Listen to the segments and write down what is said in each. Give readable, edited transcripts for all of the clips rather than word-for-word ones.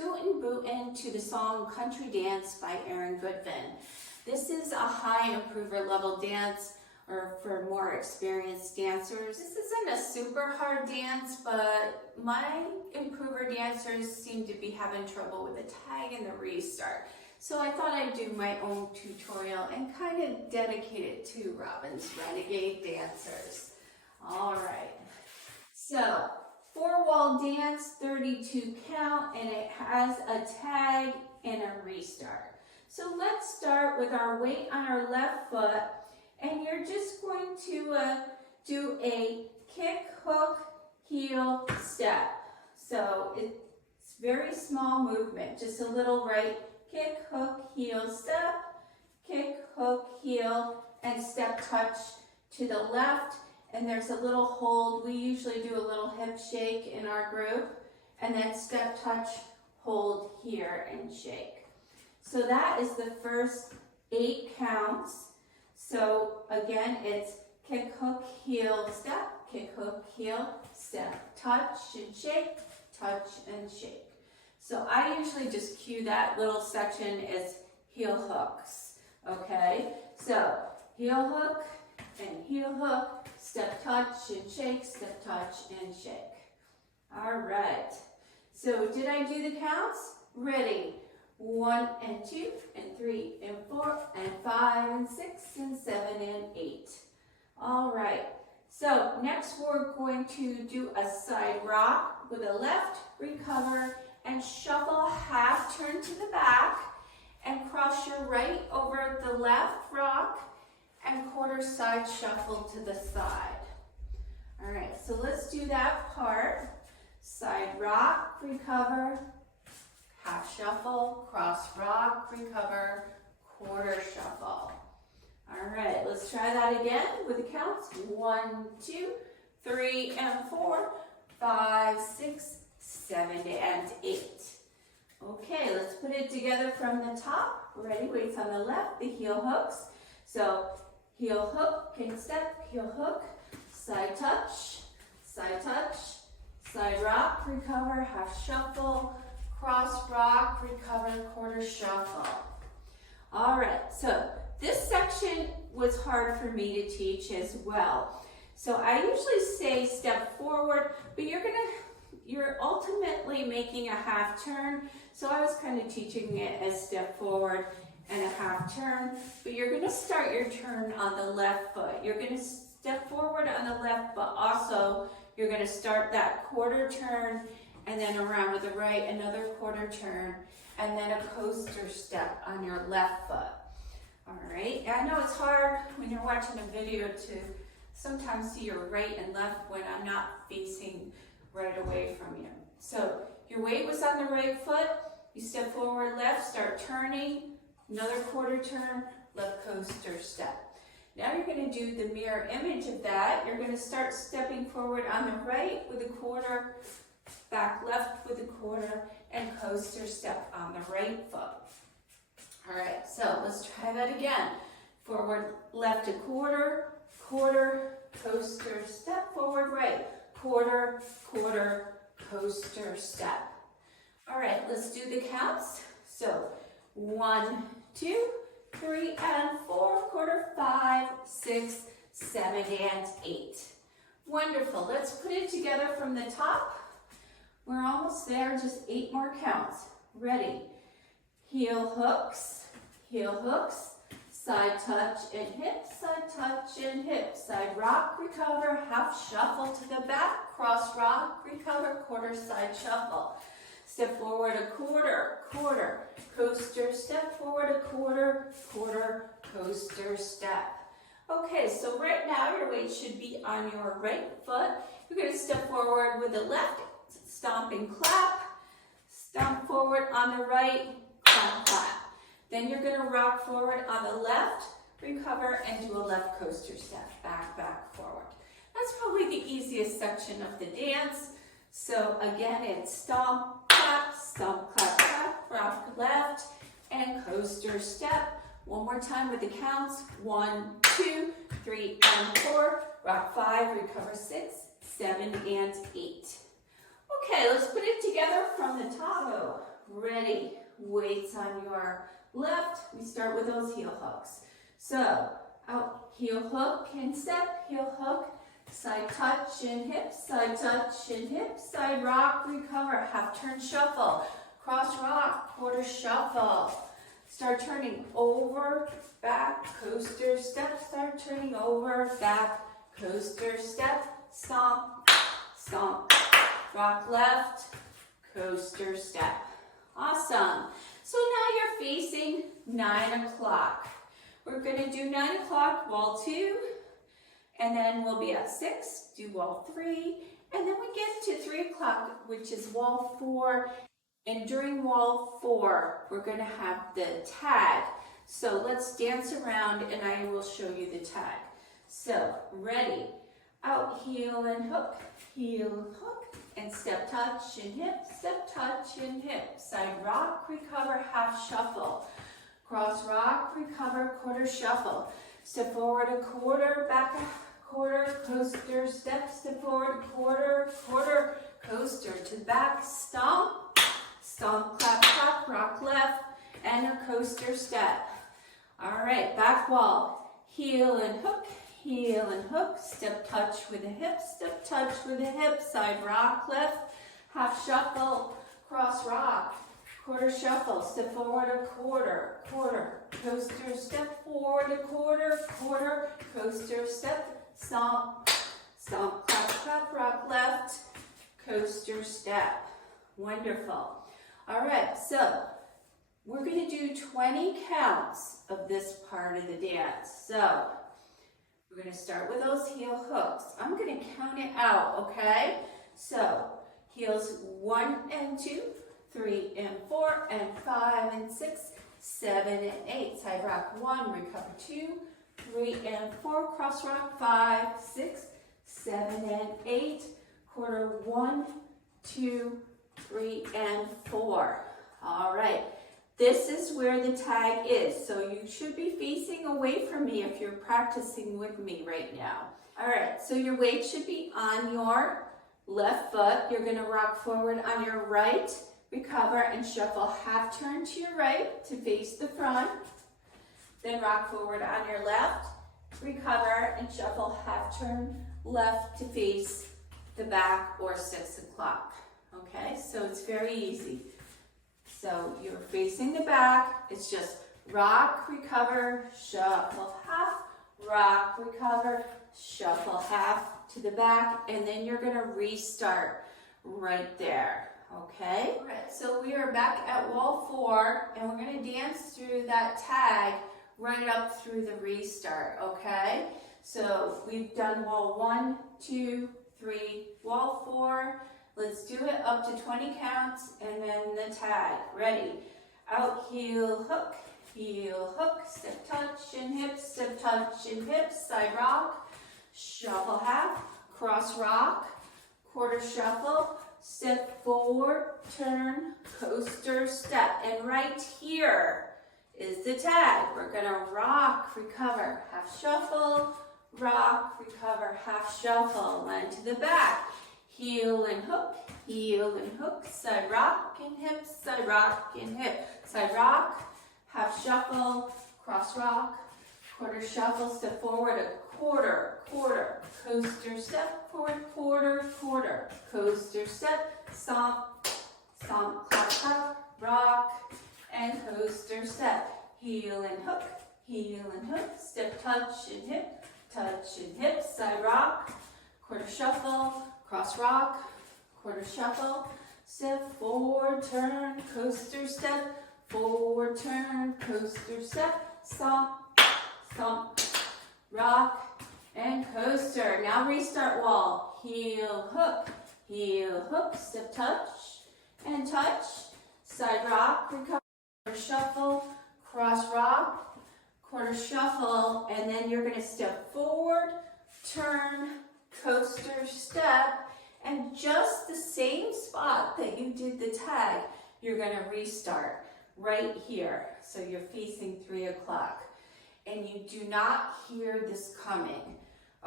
Scootin' Bootin' to the song Country Dance by Goodvin. This is a high improver level dance or for more experienced dancers. This isn't a super hard dance, but my improver dancers seem to be having trouble with the tag and the restart. So I thought I'd do my own tutorial and kind of dedicate it to Robin's Renegade dancers. All right, so 4-wall dance, 32 count, and it has a tag and a restart. So let's start with our weight on our left foot, and you're just going to do a kick, hook, heel, step. So it's very small movement, just a little right kick, hook, heel, step, kick, hook, heel, and step touch to the left. And there's a little hold. We usually do a little hip shake in our group, and then step touch, hold here and shake. So that is the first 8 counts. So again, it's kick, hook, heel, step, kick, hook, heel, step, touch and shake, touch and shake. So I usually just cue that little section as heel hooks, okay? So heel hook and heel hook, step touch and shake, step touch and shake. All right, so did I do the counts? Ready? 1 and 2 and 3 and 4 and 5 and 6 and 7 and 8. All right, so next we're going to do a side rock with a left, recover, and shuffle half turn to the back and cross your right over the left rock and quarter side shuffle to the side. All right, so let's do that part. Side rock, recover, half shuffle, cross rock, recover, quarter shuffle. All right, let's try that again with the counts. 1, 2, 3, and 4, 5, 6, 7, and 8. Okay, let's put it together from the top. Ready? Weights on the left, the heel hooks. So heel hook, kick step, heel hook, side touch, side rock, recover, half shuffle, cross rock, recover, quarter shuffle. All right, so this section was hard for me to teach as well. So I usually say step forward, but you're ultimately making a half turn. So I was kind of teaching it as step forward and a half turn, but you're going to start your turn on the left foot. You're going to step forward on the left, but also you're going to start that quarter turn and then around with the right, another quarter turn, and then a coaster step on your left foot. All right, I know it's hard when you're watching a video to sometimes see your right and left when I'm not facing right away from you. So your weight was on the right foot, you step forward left, start turning, another quarter turn, left coaster step. Now you're going to do the mirror image of that. You're going to start stepping forward on the right with a quarter, back left with a quarter, and coaster step on the right foot. All right, so let's try that again. Forward left a quarter, quarter, coaster step, forward right, quarter, quarter, coaster step. All right, let's do the counts. So 1, 2, 3, and 4, quarter, 5, 6, 7, and 8. Wonderful. Let's put it together from the top. We're almost there, just 8 more counts. Ready? Heel hooks, side touch and hip, side touch and hip, side rock, recover, half shuffle to the back, cross rock, recover, quarter side shuffle. Step forward a quarter, quarter, coaster, step forward a quarter, quarter, coaster step. Okay, so right now your weight should be on your right foot. You're going to step forward with the left, stomp and clap, stomp forward on the right, clap, clap. Then you're going to rock forward on the left, recover, and do a left coaster step, back, back, forward. That's probably the easiest section of the dance. So again, it's stomp, clap, rock left, and coaster step. One more time with the counts. 1, 2, 3, and 4. Rock 5, recover 6, 7, and 8. Okay, let's put it together from the top. ready. Weights on your left. We start with those heel hooks. So out, heel hook and step, heel hook, side touch and hip, side touch and hip, side rock, recover, half turn shuffle, cross rock, quarter shuffle. Start turning over, back, coaster step, start turning over, back, coaster step, stomp, stomp, rock left, coaster step. Awesome. So now you're facing 9 o'clock. We're going to do 9 o'clock, wall 2, and then we'll be at 6, do wall 3, and then we get to 3 o'clock, which is wall 4. And during wall 4, we're going to have the tag. So let's dance around and I will show you the tag. So, ready, out, heel and hook, and step touch and hip, step touch and hip, side rock, recover, half shuffle, cross rock, recover, quarter shuffle, step forward a quarter, back a quarter, coaster, step forward, quarter, quarter, coaster to the back, stomp, stomp, clap, clap, rock left, and a coaster step. All right, back wall, heel and hook, step touch with a hip, step touch with a hip, side rock left, half shuffle, cross rock, quarter shuffle, step forward a quarter, quarter, coaster step forward a quarter, quarter, coaster step, stomp, stomp, clap, clap, rock left, coaster step. Wonderful. All right, so we're going to do 20 counts of this part of the dance. So we're going to start with those heel hooks. I'm going to count it out, okay? So heels 1 and 2, 3 and 4, and 5 and 6, 7 and 8. Side rock 1, recover 2, 3 and 4, cross rock 5, 6, 7 and 8, quarter 1, 2, 3 and 4. All right. This is where the tag is, so you should be facing away from me if you're practicing with me right now. All right, so your weight should be on your left foot. You're gonna rock forward on your right, recover and shuffle half turn to your right to face the front. Then rock forward on your left, recover and shuffle half turn left to face the back or 6 o'clock. Okay, so it's very easy. So you're facing the back, it's just rock, recover, shuffle half, rock, recover, shuffle half to the back, and then you're gonna restart right there, okay? All right, so we are back at wall 4, and we're gonna dance through that tag right up through the restart, okay? So we've done wall 1, 2, 3, wall 4, let's do it up to 20 counts and then the tag. Ready? Out, heel, hook, step touch and hip, step touch and hip, side rock, shuffle half, cross rock, quarter shuffle, step forward, turn, coaster step. And right here is the tag. We're gonna rock, recover, half shuffle, rock, recover, half shuffle, land to the back. Heel and hook, side rock and hip, side rock and hip, side rock, half shuffle, cross rock, quarter shuffle, step forward a quarter, quarter, coaster step, forward, quarter, quarter, coaster step, stomp, stomp, clap, clap, rock, and coaster step, heel and hook, step touch and hip, side rock, quarter shuffle, cross rock, quarter shuffle, step forward, turn, coaster step, forward, turn, coaster step, stomp, stomp, rock, and coaster. Now restart wall, heel, hook, step touch, and touch, side rock, recover, quarter shuffle, cross rock, quarter shuffle, and then you're gonna step forward, turn, coaster step, and just the same spot that you did the tag, you're gonna restart right here. So you're facing 3 o'clock and you do not hear this coming.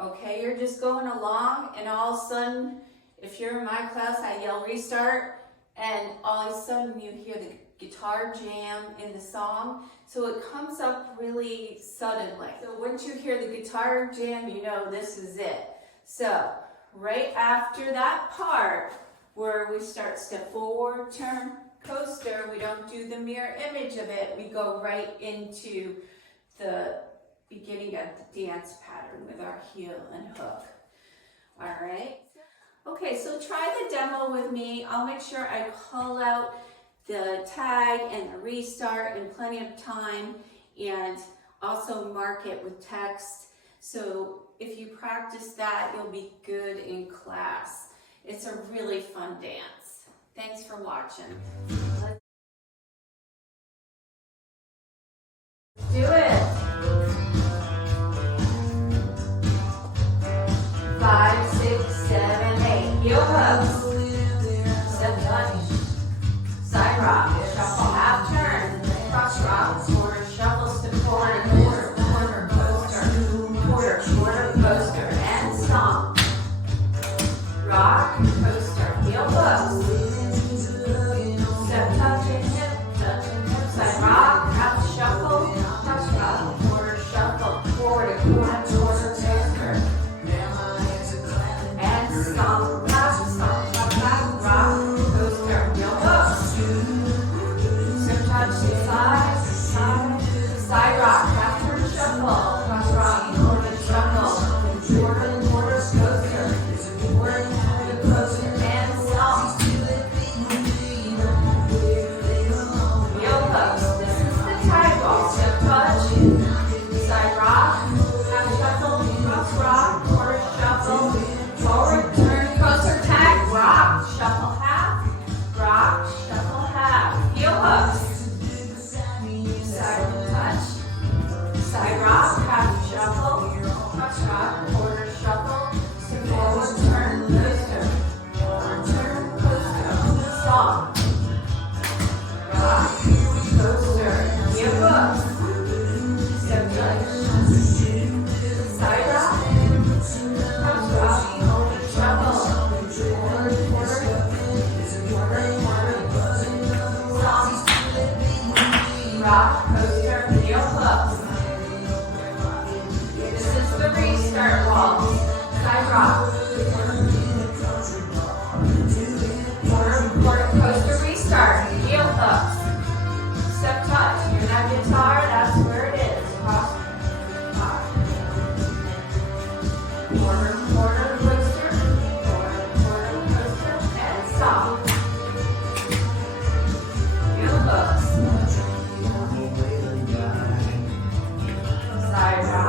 Okay, you're just going along and all of a sudden, if you're in my class, I yell restart, and all of a sudden you hear the guitar jam in the song, so it comes up really suddenly. So once you hear the guitar jam, you know this is it. So right after that part where we start step forward, turn, coaster, we don't do the mirror image of it, we go right into the beginning of the dance pattern with our heel and hook. All right. Okay, so try the demo with me. I'll make sure I call out the tag and the restart in plenty of time, and also mark it with text. So if you practice that, you'll be good in class. It's a really fun dance. Thanks for watching. Let's do it. 5, 6, 7, 8. Heel hooks. Step touch. Side rock. Shuffle half turn. Cross rock. Quarter shuffle. Step forward. Quarter. Quarter coaster. Quarter. Quarter coaster. And stomp. Rock. Coaster. Heel hooks. Step touch and hip. Touch and hip. Side rock. Half shuffle. Cross rock. Quarter shuffle. Quarter. Quarter. Quarter coaster. And stomp, back, stomp, back, rock, coaster, heel hooks. Step touch to side rock, half turn shuffle, cross rock, quarter shuffle, quarter coaster, quarter coaster, and stomp. Heel hooks. This is the tag ball. Step touch, side rock, half shuffle, cross rock, quarter shuffle. Forward, turn, coaster, tag, rock, shuffle half, heel hooks. Side touch, side rock, half shuffle, cross rock, quarter shuffle, step forward, turn, coaster, forward, turn, coaster, stomp. Rock, coaster, heel hooks. Step touch, side rock, cross rock. Rock, coaster, heel hooks. This is the restart waltz. Side rock. Quarter coaster restart. Heel hooks. Step touch. Hear that guitar? That's where it is. Cross. Quarter coaster. Quarter coaster. And stop. Heel hooks. Side rock.